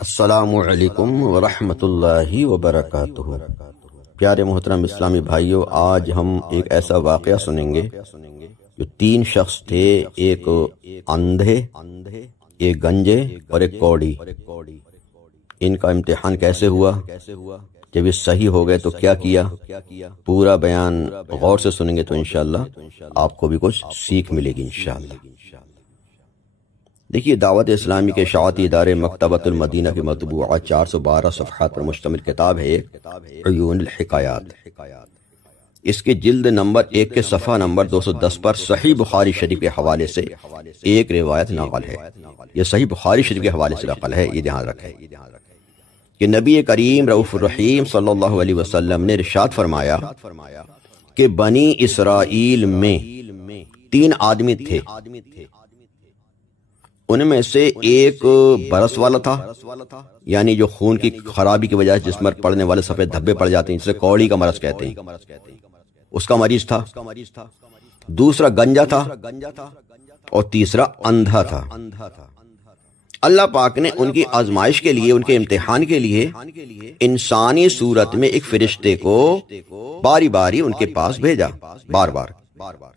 السلام علیکم ورحمۃ اللہ وبرکاتہ۔ پیارے محترم اسلامی بھائیوں، آج ہم ایک ایسا واقعہ سنیں گے جو تین شخص تھے، ایک اندھے، ایک گنجے اور ایک کوڑی۔ ان کا امتحان کیسے ہوا، جب یہ صحیح ہو گئے تو کیا کیا، پورا بیان غور سے سنیں گے تو انشاءاللہ آپ کو بھی کچھ سیکھ ملے گی انشاءاللہ۔ دیکھیے، دعوت اسلامی کے اشاعتی ادارے مکتبۃ المدینہ کی مطبوعہ 412 صفحات پر مشتمل کتاب ہے عیون الحکایات۔ اس کے جلد نمبر 1 کے صفحہ نمبر 210 پر صحیح بخاری شریف کے حوالے سے ایک روایت نقل ہے۔ یہ صحیح بخاری شریف کے حوالے سے نقل ہے، یہ دھیان رکھیں کہ نبی کریم رؤوف الرحیم صلی اللہ علیہ وسلم نے ارشاد فرمایا کہ بنی اسرائیل میں 3 آدمی تھے، ان میں سے ایک برس والا تھا، یعنی جو خون کی خرابی کی وجہ سے جسم پر پڑنے والے سفید دھبے پڑ جاتے ہیں، جسے کوڑی کا مرض کہتے ہیں، اس کا مریض تھا۔ دوسرا گنجا تھا اور تیسرا اندھا تھا۔ اللہ پاک نے ان کی آزمائش کے لیے، ان کے امتحان کے لیے انسانی صورت میں ایک فرشتے کو باری باری ان کے پاس بھیجا، بار بار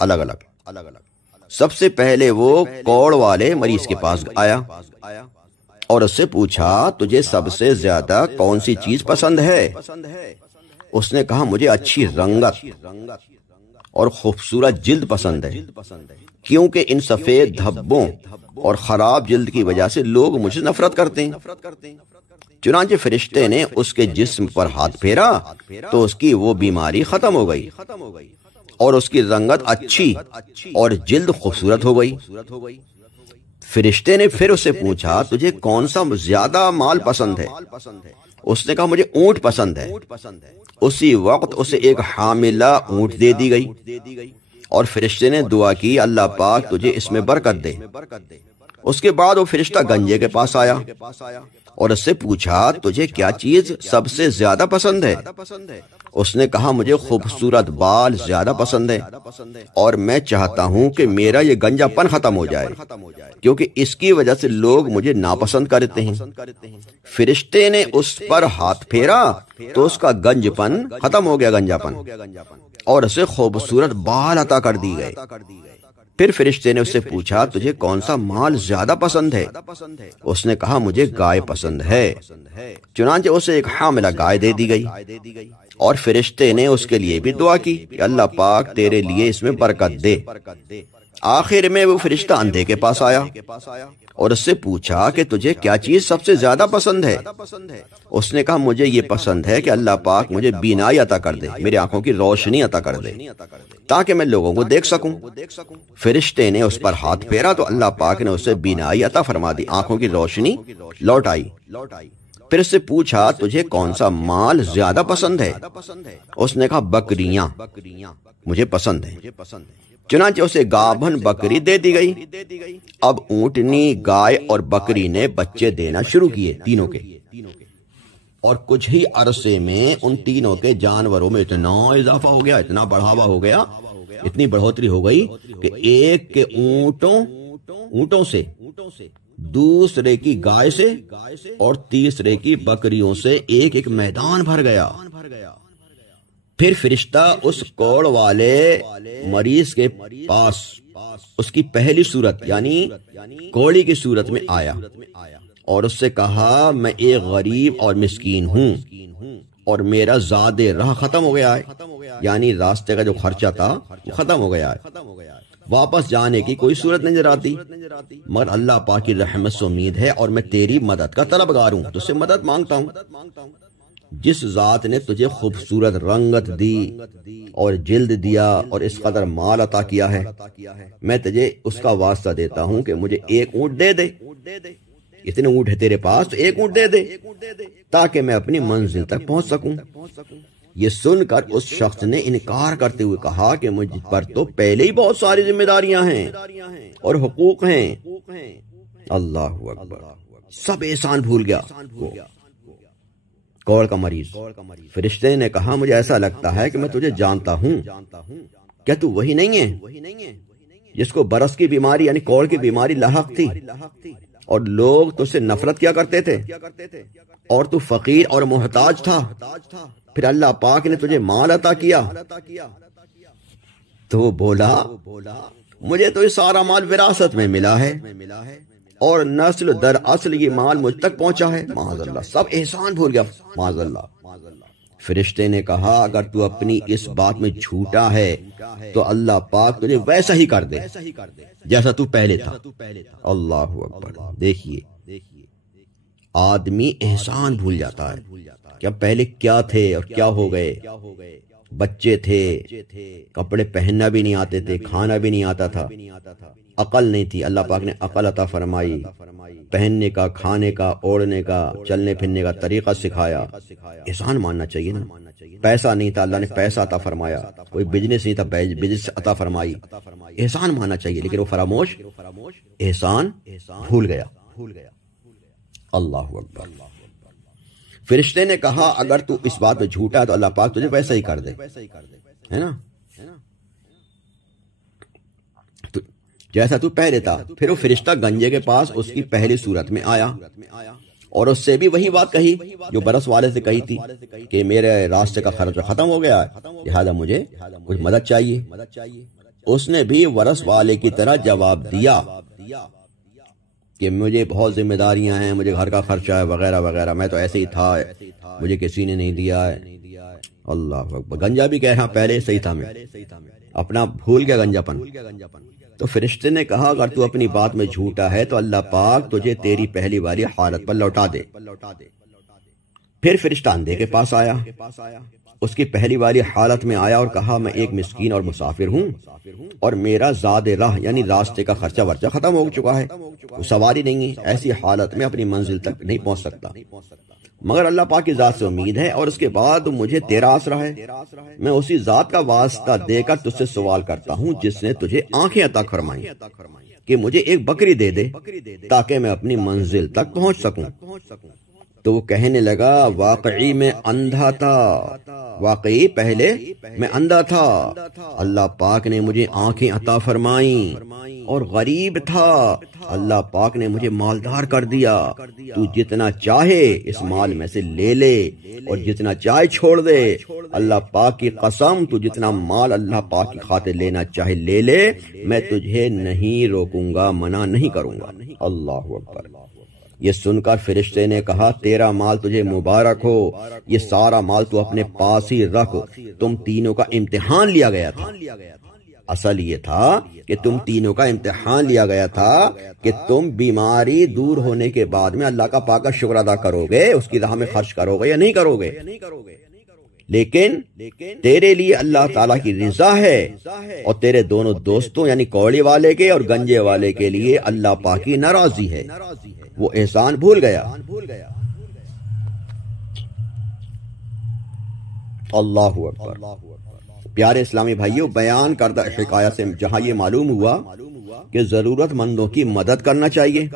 الگ الگ۔ سب سے پہلے وہ کوڑ والے مریض کے پاس آیا اور اس سے پوچھا، تجھے سب سے زیادہ کون سی چیز پسند ہے؟ اس نے کہا، مجھے اچھی رنگت اور خوبصورت جلد پسند ہے، کیونکہ ان سفید دھبوں اور خراب جلد کی وجہ سے لوگ مجھ سے نفرت کرتے ہیں۔ چنانچہ فرشتے نے اس کے جسم پر ہاتھ پھیرا تو اس کی وہ بیماری ختم ہو گئی اور اس کی رنگت اچھی اور جلد خوبصورت ہو گئی۔ فرشتے نے پھر اس سے پوچھا، تجھے کون سا زیادہ مال پسند ہے؟ اس نے کہا، مجھے اونٹ پسند ہے۔ اسی وقت اسے ایک حاملہ اونٹ دے دی گئی اور فرشتے نے دعا کی، اللہ پاک تجھے اس میں برکت دے۔ اس کے بعد وہ فرشتہ گنجے کے پاس آیا اور اس سے پوچھا، تجھے کیا چیز سب سے زیادہ پسند ہے؟ اس نے کہا، مجھے خوبصورت بال زیادہ پسند ہے اور میں چاہتا ہوں کہ میرا یہ گنجا پن ختم ہو جائے، کیونکہ اس کی وجہ سے لوگ مجھے ناپسند کرتے ہیں۔ فرشتے نے اس پر ہاتھ پھیرا تو اس کا گنج پن ختم ہو گیا، گنجا پن، اور اسے خوبصورت بال عطا کر دی گئے۔ پھر فرشتے نے اس سے پوچھا، تجھے کون سا مال زیادہ پسند ہے؟ اس نے کہا، مجھے گائے پسند ہے۔ چنانچہ اسے ایک حاملہ گائے دے دی گئی اور فرشتے نے اس کے لیے بھی دعا کی کہ اللہ پاک تیرے لیے اس میں برکت دے۔ آخر میں وہ فرشتہ اندھے کے پاس آیا اور اس سے پوچھا کہ تجھے کیا چیز سب سے زیادہ پسند ہے؟ اس نے کہا، مجھے یہ پسند ہے کہ اللہ پاک مجھے بینائی عطا کر دے، میری آنکھوں کی روشنی عطا کر دے تاکہ میں لوگوں کو دیکھ سکوں۔ فرشتے نے اس پر ہاتھ پھیرا تو اللہ پاک نے اسے بینائی عطا فرما دی، آنکھوں کی روشنی لوٹ آئی۔ پھر اس سے پوچھا، تجھے کون سا مال زیادہ پسند ہے؟ اس نے کہا، بکریاں مجھے پسند ہیں۔ چنانچہ اسے گابھن بکری دے دی گئی۔ اب اونٹنی، گائے اور بکری نے بچے دینا شروع کیے، تینوں کے، اور کچھ ہی عرصے میں ان تینوں کے جانوروں میں اتنا اضافہ ہو گیا، اتنا بڑھاوا ہو گیا، اتنی بڑھوتری ہو گئی کہ ایک کے اونٹوں سے، دوسرے کی گائے سے اور تیسرے کی بکریوں سے ایک میدان بھر گیا۔ پھر فرشتہ اس کوڑ والے مریض کے پاس اس کی پہلی صورت یعنی کوڑی کی صورت میں آیا اور اس سے کہا، میں ایک غریب اور مسکین ہوں اور میرا زاد راہ ختم ہو گیا ہے، یعنی راستے کا جو خرچہ تھا وہ ختم ہو گیا ہے، واپس جانے کی کوئی صورت نہیں نظر آتی، مگر اللہ پاک کی رحمت سے امید ہے اور میں تیری مدد کا طلبگار ہوں، تجھ سے مدد مانگتا ہوں۔ جس ذات نے تجھے خوبصورت رنگت دی اور جلد دیا اور اس قدر مال عطا کیا ہے، میں تجھے اس کا واسطہ دیتا ہوں کہ مجھے ایک اونٹ دے دے، اتنے اونٹ ہے تیرے پاس تو ایک اونٹ دے دے تاکہ میں اپنی منزل تک پہنچ سکوں۔ یہ سن کر اس شخص نے انکار کرتے ہوئے کہا کہ مجھ پر تو پہلے ہی بہت ساری ذمہ داریاں ہیں اور حقوق ہیں۔ اللہ اکبر، سب احسان بھول گیا کوڑ کا مریض۔ فرشتے نے کہا، مجھے ایسا لگتا ہے کہ میں تجھے جانتا ہوں، کیا تو وہی نہیں ہے جس کو برس کی بیماری یعنی کوڑ کی بیماری لاحق تھی؟ اور لوگ تجھ سے نفرت کیا کرتے تھے اور تو فقیر اور محتاج تھا، پھر اللہ پاک نے تجھے مال عطا کیا۔ تو وہ بولا مجھے تو یہ سارا مال وراثت میں ملا ہے اور نسل در اصل یہ مال مجھ تک پہنچا ہے۔ معاذ اللہ، سب احسان بھول گیا، معاذ اللہ۔ فرشتے نے کہا اگر تو اپنی اس بات میں جھوٹا ہے تو اللہ پاک تجھے ویسا ہی کر دے جیسا تو پہلے تھا۔ اللہ اکبر۔ دیکھیے آدمی احسان بھول جاتا ہے کہ اب پہلے کیا تھے اور کیا ہو گئے۔ بچے تھے، کپڑے پہننا بھی نہیں آتے تھے، کھانا بھی نہیں آتا تھا، عقل نہیں تھی، اللہ پاک نے عقل عطا فرمائی، پہننے کا، کھانے کا، اوڑھنے کا، چلنے پھرنے کا طریقہ سکھایا۔ احسان ماننا چاہیے نا۔ پیسہ نہیں تھا، اللہ نے پیسہ عطا فرمایا، کوئی بزنس نہیں تھا، بزنس عطا فرمائی۔ احسان ماننا چاہیے، لیکن وہ فراموش احسان بھول گیا۔ اللہ اکبر۔ فرشتے نے کہا اگر تو اس بات میں جھوٹا ہے تو اللہ پاک تجھے ویسا ہی کر دے، ہے نا، جیسا تو پہلے تھا۔ پھر وہ فرشتہ گنجے کے پاس اس کی پہلی صورت میں آیا اور اس سے بھی وہی بات کہی جو برس والے سے کہی تھی کہ میرے راستے کا خرچ ختم ہو گیا ہے، لہذا مجھے کچھ مدد چاہیے۔ اس نے بھی ورث والے کی طرح جواب دیا کہ مجھے بہت ذمہ داریاں ہیں، مجھے گھر کا خرچہ ہے وغیرہ وغیرہ، میں تو ایسے ہی تھا، مجھے کسی نے نہیں دیا ہے۔ اللہ اکبر۔ گنجا بھی کہہ رہا پہلے صحیح تھا، میں اپنا بھول گیا گنجا پن۔ تو فرشتے نے کہا اگر تو اپنی بات میں جھوٹا ہے تو اللہ پاک تجھے تیری پہلی والی حالت پر لوٹا دے۔ پھر فرشتہ اندھے کے پاس آیا، اس کی پہلی والی حالت میں آیا اور کہا میں ایک مسکین اور مسافر ہوں اور میرا زاد راہ یعنی راستے کا خرچہ ورچہ ختم ہو چکا ہے، سواری نہیں ہے، ایسی حالت میں اپنی منزل تک نہیں پہنچ سکتا، مگر اللہ پاک کی ذات سے امید ہے اور اس کے بعد مجھے تیرا آسرا ہے۔ میں اسی ذات کا واسطہ دے کر تجھ سے سوال کرتا ہوں جس نے تجھے آنکھیں عطا فرمائیں کہ مجھے ایک بکری دے دے تاکہ میں اپنی منزل تک پہنچ سکوں۔ تو وہ کہنے لگا واقعی میں اندھا تھا، واقعی پہلے میں اندھا تھا، اللہ پاک نے مجھے آنکھیں عطا فرمائیں، اور غریب تھا، اللہ پاک نے مجھے مالدار کر دیا۔ تو جتنا چاہے اس مال میں سے لے لے اور جتنا چاہے چھوڑ دے، اللہ پاک کی قسم تو جتنا مال اللہ پاک کی خاطر لینا چاہے لے لے، میں تجھے نہیں روکوں گا، منع نہیں کروں گا۔ اللہ اکبر۔ یہ سن کر فرشتے نے کہا تیرا مال تجھے مبارک ہو، یہ سارا مال تو اپنے پاس ہی رکھ، تم تینوں کا امتحان لیا گیا تھا۔ اصل یہ تھا کہ تم تینوں کا امتحان لیا گیا تھا کہ تم بیماری دور ہونے کے بعد میں اللہ کا پاک کا شکر ادا کرو گے، اس کی راہ میں خرچ کرو گے یا نہیں کرو گے۔ لیکن تیرے لیے اللہ تعالیٰ کی رضا ہے اور تیرے دونوں دوستوں یعنی کوڑی والے کے اور گنجے والے کے لیے اللہ پاک کی ناراضی ہے۔ وہ احسان بھول گیا۔ اللہ اکبر۔ پیارے اسلامی بھائیوں، بیان کردہ حکایت سے جہاں یہ معلوم ہوا کہ ضرورت مندوں کی مدد کرنا چاہیے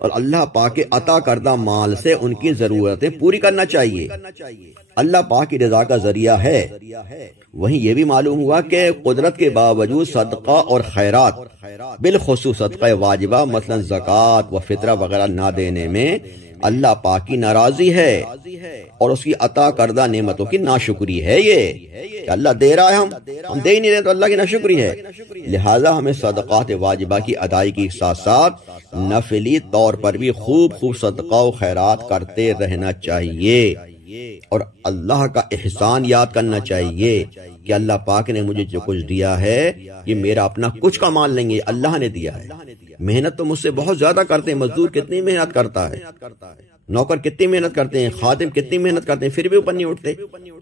اور اللہ پاک کے عطا کردہ مال سے ان کی ضرورتیں پوری کرنا چاہیے، اللہ پاک کی رضا کا ذریعہ ہے۔ وہیں یہ بھی معلوم ہوا کہ قدرت کے باوجود صدقہ اور خیرات، بالخصوص صدقہ واجبہ مثلا زکوٰۃ و فطرہ وغیرہ نہ دینے میں اللہ پاک کی ناراضی ہے اور اس کی عطا کردہ نعمتوں کی ناشکری ہے۔ یہ کہ اللہ دے رہا ہے، ہم دے ہی نہیں رہے تو اللہ کی ناشکری ہے۔ لہٰذا ہمیں صدقات واجبہ کی ادائیگی کے ساتھ ساتھ نفلی طور پر بھی خوب صدقہ و خیرات کرتے رہنا چاہیے اور اللہ کا احسان یاد کرنا چاہیے کہ اللہ پاک نے مجھے جو کچھ دیا ہے یہ میرا اپنا کچھ کا مال نہیں ہے، اللہ نے دیا ہے۔ محنت تو مجھ سے بہت زیادہ کرتے ہیں، مزدور کتنی محنت کرتا ہے، نوکر کتنی محنت کرتے ہیں، خادم کتنی محنت کرتے ہیں، پھر بھی اوپر نہیں اٹھتے۔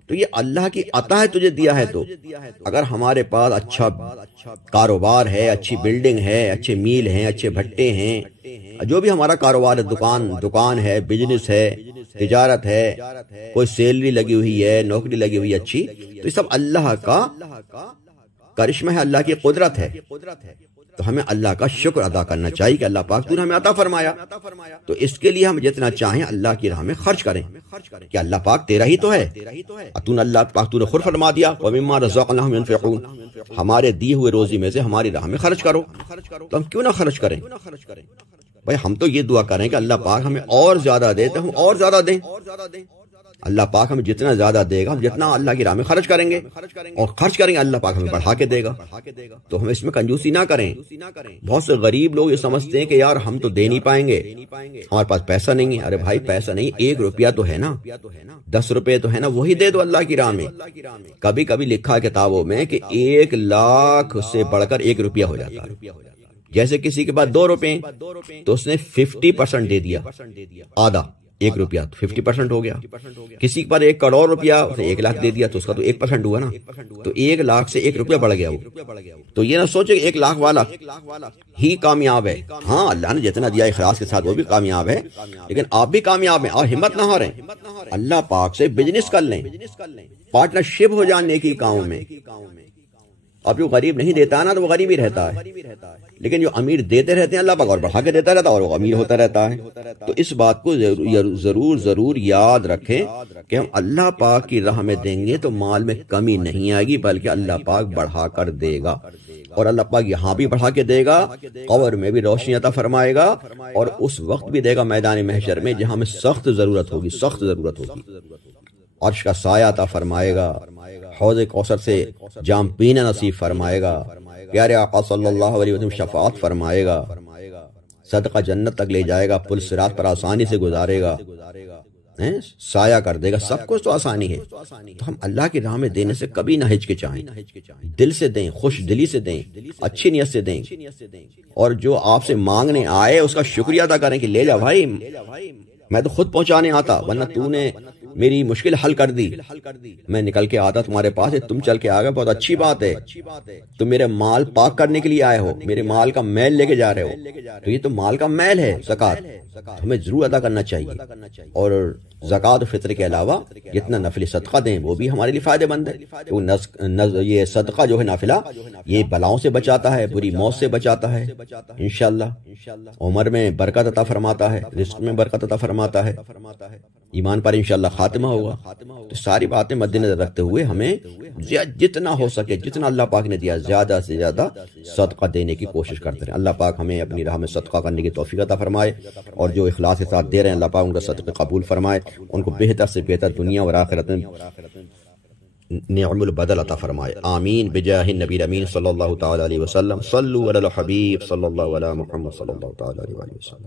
تو یہ اللہ کی عطا ہے، تجھے دیا ہے۔ تو اگر ہمارے پاس اچھا کاروبار ہے، اچھی بلڈنگ ہے، اچھے میل ہیں، اچھے بھٹے ہیں، جو بھی ہمارا کاروبار ہے، دکان ہے، بزنس ہے، تجارت ہے، کوئی سیلری لگی ہوئی ہے، نوکری لگی ہوئی ہے اچھی، تو یہ سب اللہ کا کرشمہ ہے، اللہ کی قدرت ہے۔ تو ہمیں اللہ کا شکر ادا کرنا چاہیے کہ اللہ پاک تو نے ہمیں عطا فرمایا، تو اس کے لیے ہم جتنا چاہیں اللہ کی راہ میں خرچ کریں کہ اللہ پاک تیرا ہی تو ہے۔ اللہ پاک تو نے خود فرما دیا وَمِمَّا رَزَقْنَاهُمْ يُنْفِقُونَ، ہمارے دی ہوئے روزی میں سے ہماری راہ میں خرچ کرو، تو ہم کیوں نہ خرچ کریں۔ بھائی ہم تو یہ دعا کریں کہ اللہ پاک ہمیں اور زیادہ دے تو ہم اور زیادہ دیں، اللہ پاک ہمیں جتنا زیادہ دے گا ہم جتنا اللہ کی راہ میں خرچ کریں گے، اور خرچ کریں گے اللہ پاک ہمیں بڑھا کے دے گا۔ تو ہم اس میں کنجوسی نہ کریں۔ بہت سے غریب لوگ یہ سمجھتے ہیں کہ یار ہم تو دے نہیں پائیں گے، ہمارے پاس پیسہ نہیں ہے۔ ارے بھائی پیسہ نہیں، 1 روپیہ تو ہے نا، 10 روپے تو ہے نا، وہی دے دو اللہ کی راہ میں۔ کبھی کبھی لکھا ہے کتابوں میں کہ 1 لاکھ سے بڑھ کر 1 روپیہ ہو جاتا ہے۔ جیسے کسی کے پاس 2 روپے تو اس نے 50% دے دیا، آدھا 1 روپیہ، 50% ہو گیا۔ کسی کے پاس 1 کروڑ روپیہ، اسے 1 لاکھ دے دیا تو اس کا تو 1% ہوا نا، تو 1 لاکھ سے 1 روپیہ بڑھ گیا وہ۔ تو یہ نہ سوچے کہ 1 لاکھ والا ہی کامیاب ہے، ہاں اللہ نے جتنا دیا اخلاص کے ساتھ وہ بھی کامیاب ہے، لیکن آپ بھی کامیاب ہیں۔ اور ہمت نہ ہاریں، اللہ پاک سے بزنس کر لیں، پارٹنرشپ ہو جائے نیکی کاموں میں۔ اب جو غریب نہیں دیتا نا تو وہ غریب ہی رہتا ہے، لیکن جو امیر دیتے رہتے ہیں اللہ پاک اور بڑھا کے دیتا رہتا ہے اور وہ امیر ہوتا رہتا ہے۔ تو اس بات کو ضرور یاد رکھیں کہ ہم اللہ پاک کی راہ میں دیں گے تو مال میں کمی نہیں آئے گی، بلکہ اللہ پاک بڑھا کر دے گا، اور اللہ پاک یہاں بھی بڑھا کے دے گا، قبر میں بھی روشنی عطا فرمائے گا، اور اس وقت بھی دے گا میدان محشر میں جہاں ہمیں سخت ضرورت ہوگی، سخت ضرورت ہوگی۔ عرش کا سایہ عطا فرمائے گا، حوض کوثر سے جام پینا نصیب فرمائے گا، پیارے آقا صلی اللہ علیہ وسلم شفاعت فرمائے گا، صدقہ جنت تک لے جائے گا، پل صراط پر آسانی سے گزارے گا، سایہ کر دے گا، سب کچھ تو آسانی ہے۔ تو ہم اللہ کی راہ میں دینے سے کبھی نہ ہچکچائیں، دل سے دیں، خوش دلی سے دیں، اچھی نیت سے دیں، اور جو آپ سے مانگنے آئے اس کا شکریہ ادا کریں کہ لے جا بھائی، میں تو خود پہنچانے آتا، ورنہ تو نے میری مشکل حل کر دی، میں نکل کے آتا تمہارے پاس، تم چل کے آ گئے، بہت اچھی بات ہے، تم میرے مال پاک کرنے کے لیے آئے ہو، میرے مال کا میل لے کے جا رہے ہو، تو یہ تو مال کا میل ہے زکوٰۃ، ہمیں ضرور ادا کرنا چاہیے۔ اور زکوٰۃ و فطر کے علاوہ جتنا نفلی صدقہ دیں وہ بھی ہمارے لیے فائدہ مند ہے۔ یہ صدقہ جو ہے نافلہ، یہ بلاؤں سے بچاتا ہے، بری موت سے بچاتا ہے، انشاءاللہ عمر میں برکت عطا فرماتا ہے، رزق میں برکت عطا فرماتا ہے، ایمان پر انشاءاللہ خاتمہ ہوگا۔ تو ساری باتیں مد نظر رکھتے ہوئے ہمیں جتنا ہو سکے، جتنا اللہ پاک نے دیا زیادہ سے زیادہ صدقہ دینے کی کوشش کرتے رہیں۔ اللہ پاک ہمیں اپنی راہ میں صدقہ کرنے کی توفیق عطا فرمائے، اور جو اخلاص کے ساتھ دے رہے ہیں اللہ پاک ان کا صدقہ قبول فرمائے، ان کو بہتر سے بہتر دنیا اور آخرت میں نعم البدل عطا فرمائے، آمین بجاہ النبی امین صلی اللہ تعالی علیہ وسلم۔ صلوا علی الحبیب صلی اللہ علی محمد صلی اللہ تعالی علیہ وسلم۔